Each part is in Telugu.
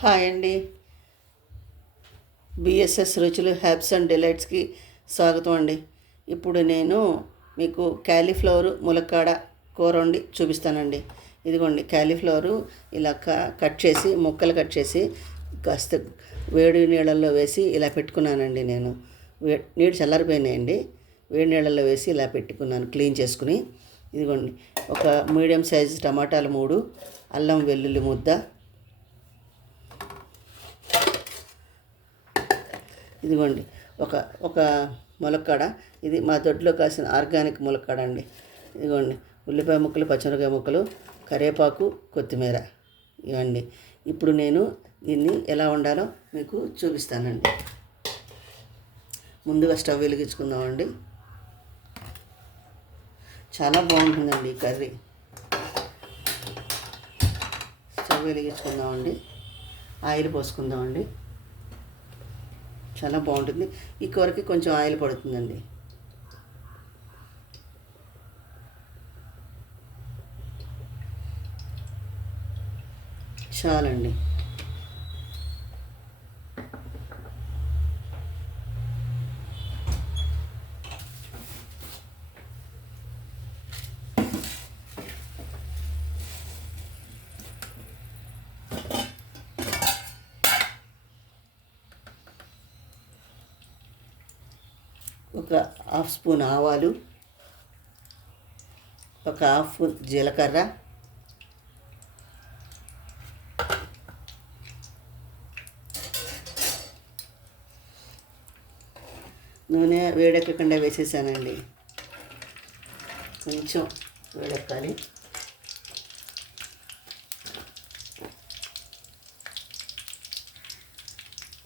హాయ్ అండి. బిఎస్ఎస్ రుచులు హ్యాబ్స్ అండ్ డిలైట్స్కి స్వాగతం అండి. ఇప్పుడు నేను మీకు క్యాలీఫ్లవర్ ములక్కాడ కూర వండి చూపిస్తానండి. ఇదిగోండి క్యాలీఫ్లవరు ఇలా కట్ చేసి ముక్కలు కట్ చేసి కాస్త వేడి నీళ్ళల్లో వేసి ఇలా పెట్టుకున్నానండి. నేను నీళ్ళు చల్లారిపోయినాయండి. వేడి నీళ్ళల్లో వేసి ఇలా పెట్టుకున్నాను క్లీన్ చేసుకుని. ఇదిగోండి ఒక మీడియం సైజు టమాటాలు 3, అల్లం వెల్లుల్లి ముద్ద, ఇదిగోండి ఒక ఒక ములక్కాడ, ఇది మా దొడ్లో కాసిన ఆర్గానిక్ ములక్కాడ అండి. ఇదిగోండి ఉల్లిపాయ ముక్కలు, పచ్చిమిరపకాయ ముక్కలు, కరివేపాకు, కొత్తిమీర ఇవ్వండి. ఇప్పుడు నేను దీన్ని ఎలా వండాలో మీకు చూపిస్తానండి. ముందుగా స్టవ్ వెలిగించుకుందామండి. చాలా బాగుంటుందండి ఈ కర్రీ. స్టవ్ వెలిగించుకుందామండి. ఆయిల్ పోసుకుందామండి. చాలా బాగుంటుంది. ఈ కూరకి కొంచెం ఆయిల్ పడుతుందండి. చాలండి. ఒక హాఫ్ స్పూన్ ఆవాలు, ఒక హాఫ్ స్పూన్ జీలకర్ర, నూనె వేడెక్కకుండా వేసేసానండి. కొంచెం వేడెక్కాలి.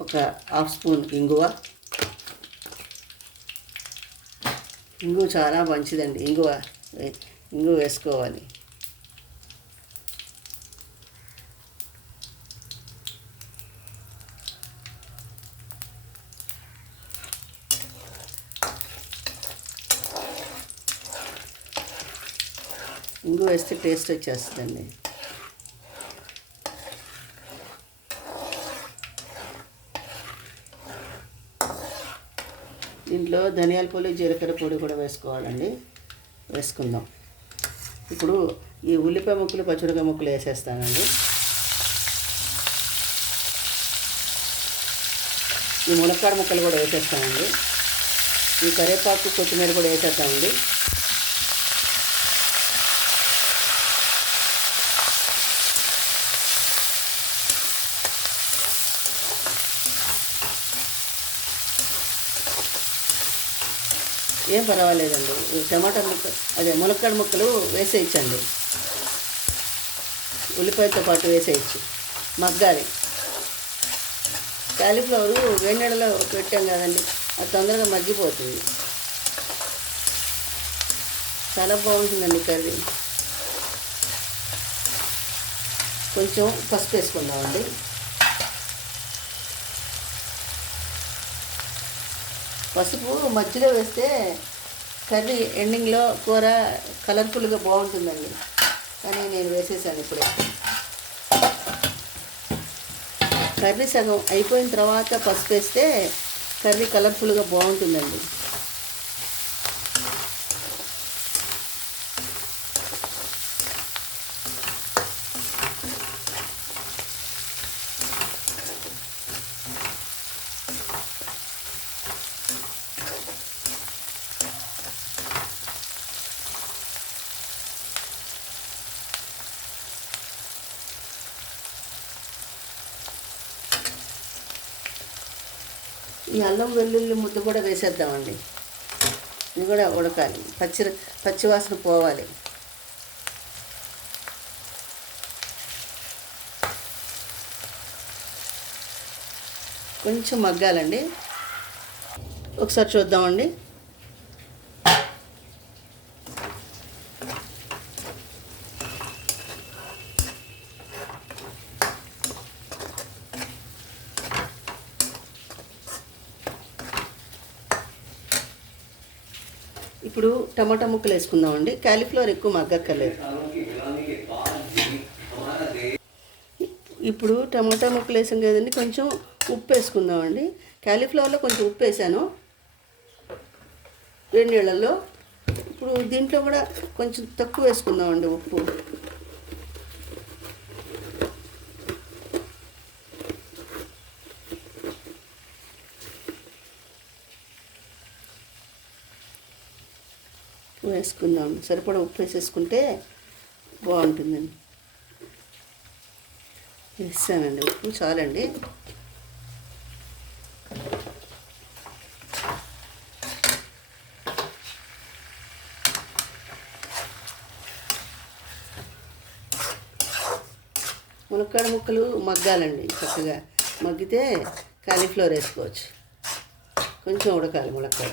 ఒక హాఫ్ స్పూన్ ఇంగువ. ఇంగువ చాలా మంచిదండి. ఇంగువ వేసుకోవాలి. ఇంగువ వేస్తే టేస్ట్ వచ్చేస్తుందండి. దీంట్లో ధనియాల పొడి, జీలకర్ర పొడి కూడా వేసుకోవాలండి. వేసుకుందాం. ఇప్పుడు ఈ ఉల్లిపాయ ముక్కలు, పచ్చిమిరపకాయ ముక్కలు వేసేస్తానండి. ఈ ములక్కాడ ముక్కలు కూడా వేసేస్తానండి. ఈ కరివేపాకు, కొత్తిమీర కూడా వేసేస్తామండి. ఏం పర్వాలేదండి. టమాటా ములక్కాడ ముక్కలు వేసేయచ్చండి. ఉల్లిపాయతో పాటు వేసేయచ్చు. మగ్గాలి. కాలీఫ్లవరు వేడి నీళ్ళలో పెట్టాం కదండి, అది తొందరగా మగ్గిపోతుంది. చాలా బాగుంటుందండి కర్రీ. కొంచెం పసుపు వేసుకుందామండి. పసుపు మధ్యలో వేస్తే కర్రీ ఎండింగ్లో కూర కలర్ఫుల్గా బాగుంటుందండి. కానీ నేను వేసేసాను ఇప్పుడే. కర్రీ సగం అయిపోయిన తర్వాత పసుపు వేస్తే కర్రీ కలర్ఫుల్గా బాగుంటుందండి. ఈ అల్లం వెల్లుల్లి ముద్ద కూడా వేసేద్దామండి. ఇది కూడా ఉడకాలి. పచ్చివాసన పోవాలి. కొంచెం మగ్గాలండి. ఒకసారి చూద్దామండి. ఇప్పుడు టమాటా ముక్కలు వేసుకుందామండి. కాలీఫ్లవర్ ఎక్కువ మగ్గక్కర్లేదు. ఇప్పుడు టమాటా ముక్కలు వేసాం కదండి, కొంచెం ఉప్పు వేసుకుందామండి. క్యాలీఫ్లవర్లో కొంచెం ఉప్పు వేసాను వేడి నీళ్ళల్లో. ఇప్పుడు దీంట్లో కూడా కొంచెం తక్కువ వేసుకుందామండి ఉప్పు. వేసుకుందాం, సరిపడా ఉప్పు వేసేసుకుంటే బాగుంటుందండి. వేసానండి ఉప్పు, చాలండి. మునక్కాడ ముక్కలు మగ్గాలండి, చక్కగా మగ్గితే కాలీఫ్లవర్ వేసుకోవచ్చు. కొంచెం ఉడకాలి మునక్కాడ.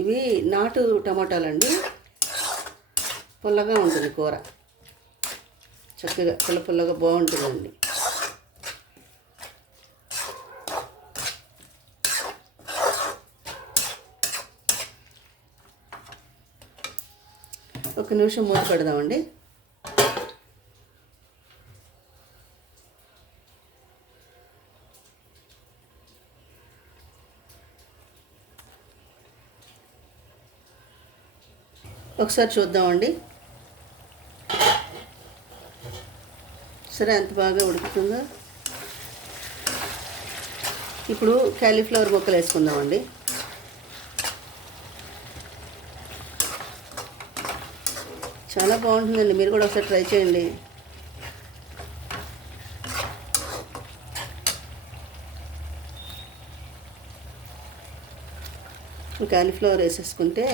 ఇవి నాటు టమాటాలండి, పుల్లగా ఉంటుంది కూర, చక్కగా పుల్ల పుల్లగా బాగుంటుందండి. ఒక నిమిషం మూత పెడదామండి. ఒకసారి చూద్దామండి, సరే ఎంత బాగా ఉడుకుతుందో. ఇప్పుడు కాలీఫ్లవర్ ముక్కలు వేసుకుందామండి. చాలా బాగుంటుందండి, మీరు కూడా ఒకసారి ట్రై చేయండి. కాలీఫ్లవర్ వేసేసుకుంటే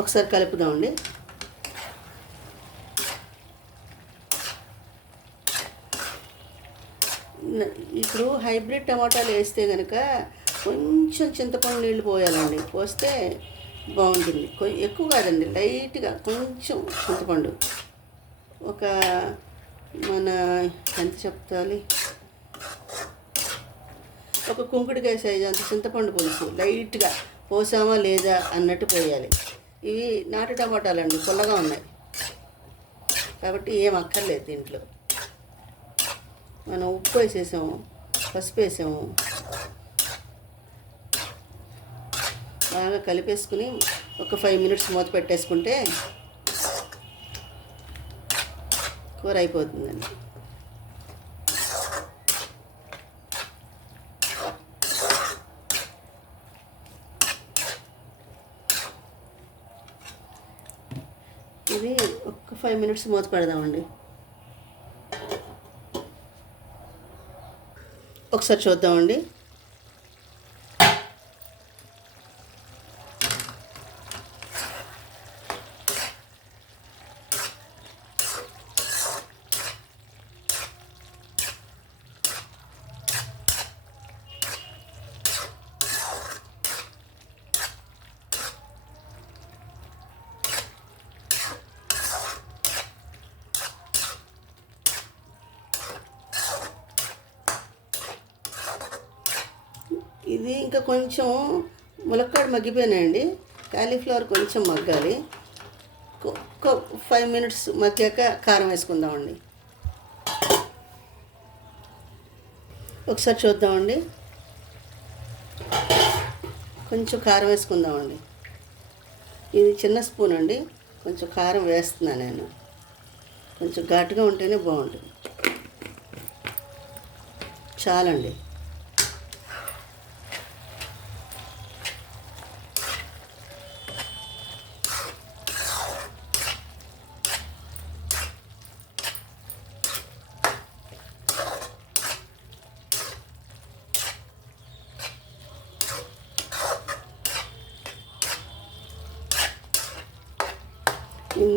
ఒకసారి కలుపుదామండి. ఇప్పుడు హైబ్రిడ్ టమాటాలు వేస్తే కనుక కొంచెం చింతపండు నీళ్ళు పోయాలండి, పోస్తే బాగుంటుంది. ఎక్కువ కాదండి, లైట్గా కొంచెం చింతపండు, ఒక మన ఎంత చెప్తాలి, ఒక కుంకుడికాయ సైజు అంత చింతపండు పులుసు లైట్గా పోసామా లేదా అన్నట్టు పోయాలి. ఇవి నాటు టమాటాలండి, పుల్లగా ఉన్నాయి కాబట్టి ఏం అక్కర్లేదు. దీంట్లో మనం ఉప్పు వేసేసాము, పసుపు వేసాము, బాగా కలిపేసుకుని ఒక 5 మినిట్స్ మూత పెట్టేసుకుంటే కూర అయిపోతుందండి. ఇది ఒక 5 మినిట్స్ మూత పెడదామండి. ఒకసారి చూద్దామండి. ఇది ఇంకా కొంచెం ములక్కాడ మగ్గిపోయినాయండి, కాలీఫ్లవర్ కొంచెం మగ్గాలి. ఒక 5 మినిట్స్ మగ్గాక కారం వేసుకుందామండి. ఒకసారి చూద్దామండి, కొంచెం కారం వేసుకుందామండి. ఇది చిన్న స్పూన్ అండి, కొంచెం కారం వేస్తున్నాను నేను. కొంచెం ఘాటుగా ఉంటేనే బాగుంటుంది. చాలండి.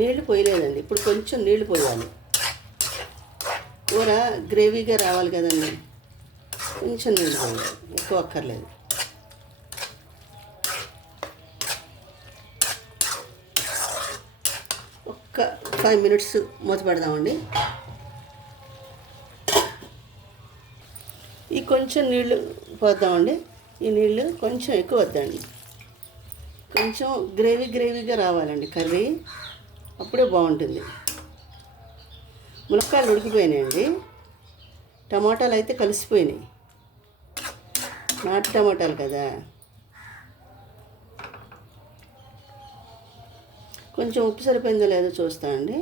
నీళ్ళు పోయలేదండి, ఇప్పుడు కొంచెం నీళ్ళు పోయాలి. కూర గ్రేవీగా రావాలి కదండి, కొంచెం నీళ్ళు పోయండి, ఎక్కువ అక్కర్లేదు. ఒక్క 5 మినిట్స్ మూత పెడదామండి. ఈ కొంచెం నీళ్ళు పోద్దామండి. ఈ నీళ్ళు కొంచెం ఎక్కువ వద్దండి, కొంచెం గ్రేవీగా రావాలండి కర్రీ, అప్పుడే బాగుంటుంది. ములక్కాయలు ఉడికిపోయినాయండి, టమాటాలు అయితే కలిసిపోయినాయి, నాటు టమాటాలు కదా. కొంచెం ఉప్పు సరిపోయిందో లేదో చూస్తా అండి.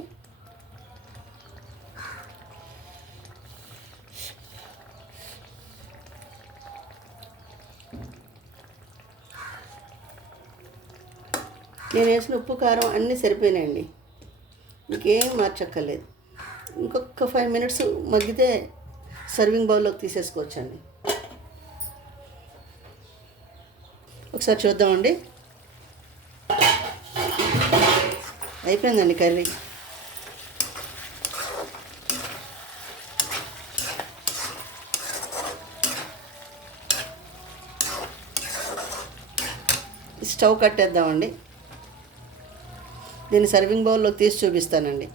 నేను వేసిన ఉప్పు కారం అన్నీ సరిపోయినాయండి, ఇంకేం మార్చక్కర్లేదు. ఇంకొక 5 మినిట్స్ మగ్గితే సర్వింగ్ బౌల్లోకి తీసేసుకోవచ్చండి. ఒకసారి చూద్దామండి. అయిపోయిందండి కర్రీ. స్టవ్ కట్టేద్దామండి. దీన్ని సర్వింగ్ బౌల్లోకి తీసి చూపిస్తానండి.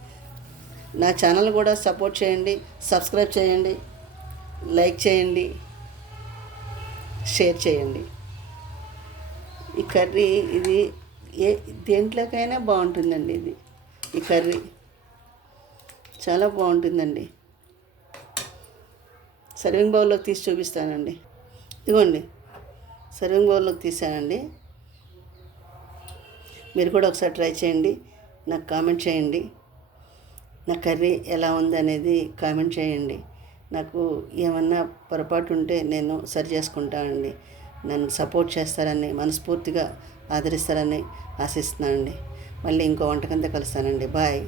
నా ఛానల్ కూడా సపోర్ట్ చేయండి, సబ్స్క్రైబ్ చేయండి, లైక్ చేయండి, షేర్ చేయండి. ఈ కర్రీ ఇది దేంట్లోకైనా బాగుంటుందండి. ఈ కర్రీ చాలా బాగుంటుందండి. సర్వింగ్ బౌల్లోకి తీసి చూపిస్తానండి. ఇదిగోండి, సర్వింగ్ బౌల్లోకి తీసానండి. మీరు కూడా ఒకసారి ట్రై చేయండి, నాకు కామెంట్ చేయండి. నా కర్రీ ఎలా ఉంది అనేది కామెంట్ చేయండి. నాకు ఏమన్నా పొరపాటు ఉంటే నేను సరి చేసుకుంటానండి. నన్ను సపోర్ట్ చేస్తారని, మనస్ఫూర్తిగా ఆదరిస్తారని ఆశిస్తున్నానండి. మళ్ళీ ఇంకో వంటకంతో కలుస్తానండి. బాయ్.